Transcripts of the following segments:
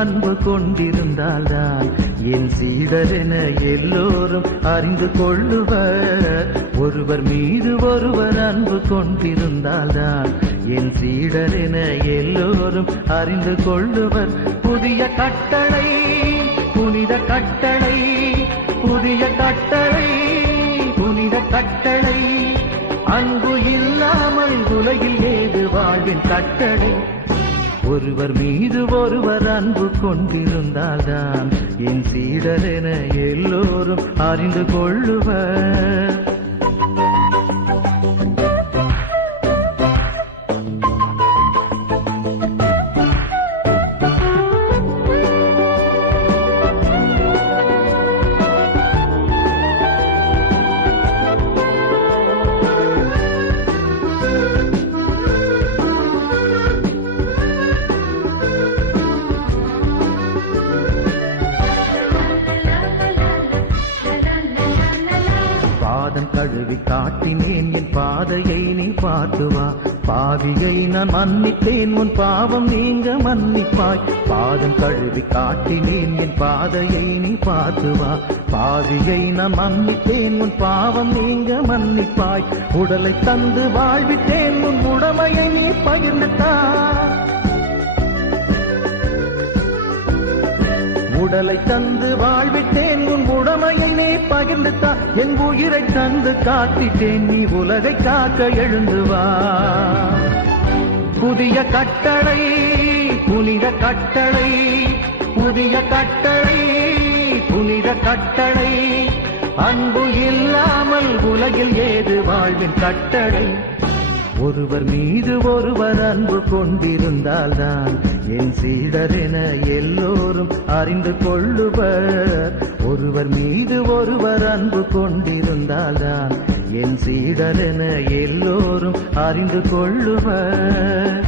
அன்பு கொண்டிருந்தால்தான் என் சீடர் என எல்லோரும் அறிந்து கொள்ளுவர். ஒருவர் மீது ஒருவர் அன்பு கொண்டிருந்தால்தான் என் சீடர் என எல்லோரும் அறிந்து கொள்ளுவர். புதிய கட்டளை புனித கட்டளை, புதிய கட்டளை புனித கட்டளை, அன்பு இல்லாமல் உலகில் ஏது வாழ்வின் கட்டளை. ஒருவர் மீது ஒருவர் அன்பு கொண்டிருந்தால்தான் என் சீடர் என எல்லோரும் அறிந்து கொள்ளுவர். பாதம் கழுவி காட்டினேன் என் பாதையை நீ பார்த்து வா. பாவியை நான் மன்னித்தேன் உன் பாவம் நீங்க மன்னிப்பாய். பாதம் கழுவி காட்டினேன் என் பாதையை நீ பார்த்து வா. பாவியை நான் மன்னித்தேன் உன் பாவம் நீங்க மன்னிப்பாய். உடலை தந்து வாழ்வித்தேன் உன் உடமையை நீ பகிர்ந்துத்தா. உடலை தந்து வாழ்வித்தேன் உன் உடமையை நீ பகிர்ந்துத்தா. என் உயிரை தந்து காட்டிட்டேன் நீ உலகை காக்க எழுந்து வா. புதிய கட்டளை புனித கட்டளை, புதிய கட்டளை புனித கட்டளை, அன்பு இல்லாமல் உலகில் ஏது வாழ்வின் கட்டளை. ஒருவர் மீது ஒருவர் அன்பு கொண்டிருந்தால்தான் என் சீடர் என எல்லோரும் அறிந்து கொள்ளுவர். ஒருவர் மீது ஒருவர் அன்பு கொண்டிருந்தால்தான் என் சீடர் என எல்லோரும் அறிந்து கொள்ளுவர்.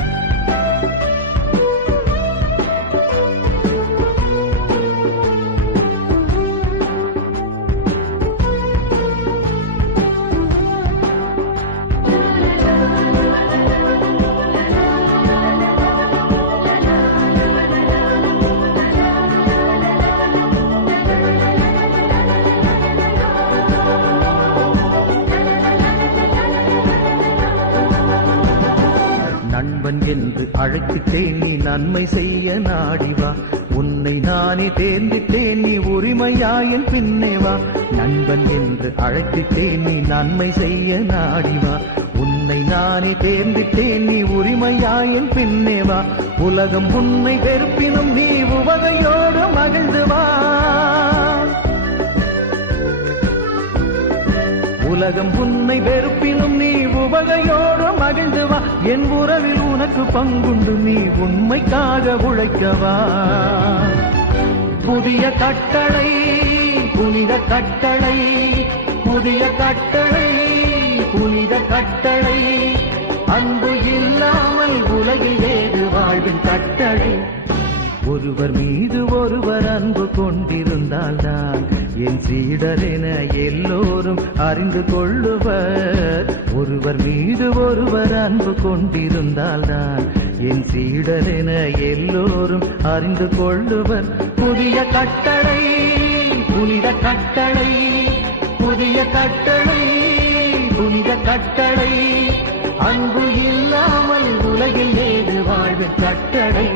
நண்பன் என்று அழைத்திட்டேன் நீ நன்மை செய்ய நாடிவா. உன்னை நானே தேர்ந்திட்டேன் நீ உரிமையாயின் பின்னே வா. நண்பன் என்று அழைத்திட்டேன் நீ நன்மை செய்ய நாடிவா. உன்னை நானே தேர்ந்திட்டேன் நீ உரிமையாயின் பின்னே வா. உலகம் உன்னை வெறுப்பினும் நீ உவகையோடு மகிழ்ந்து வா. உலகம் உன்னை வெறுப்பினும் நீ உவகையோடு மகிழ்ந்து வா. என் உறவில் உனக்கு பங்குண்டு நீ உண்மைக்காக உழைக்கவா. புதிய கட்டளை புனித கட்டளை, புதிய கட்டளை புனித கட்டளை, அன்பு இல்லாமல் உலகில் ஏது வாழ்வின் கட்டளை. ஒருவர் மீது ஒருவர் அன்பு கொண்டிருந்தால்தான் என் சீடர் என எல்லோரும் அறிந்து கொள்ளுவர். ஒருவர் மீது ஒருவர் அன்பு கொண்டிருந்தால்தான் என் சீடர் என எல்லோரும் அறிந்து கொள்ளுவர். புதிய கட்டளை புனித கட்டளை, புதிய கட்டளை புனித கட்டளை, அன்பு இல்லாமல் உலகில் ஏது வாழ்வின் கட்டளை.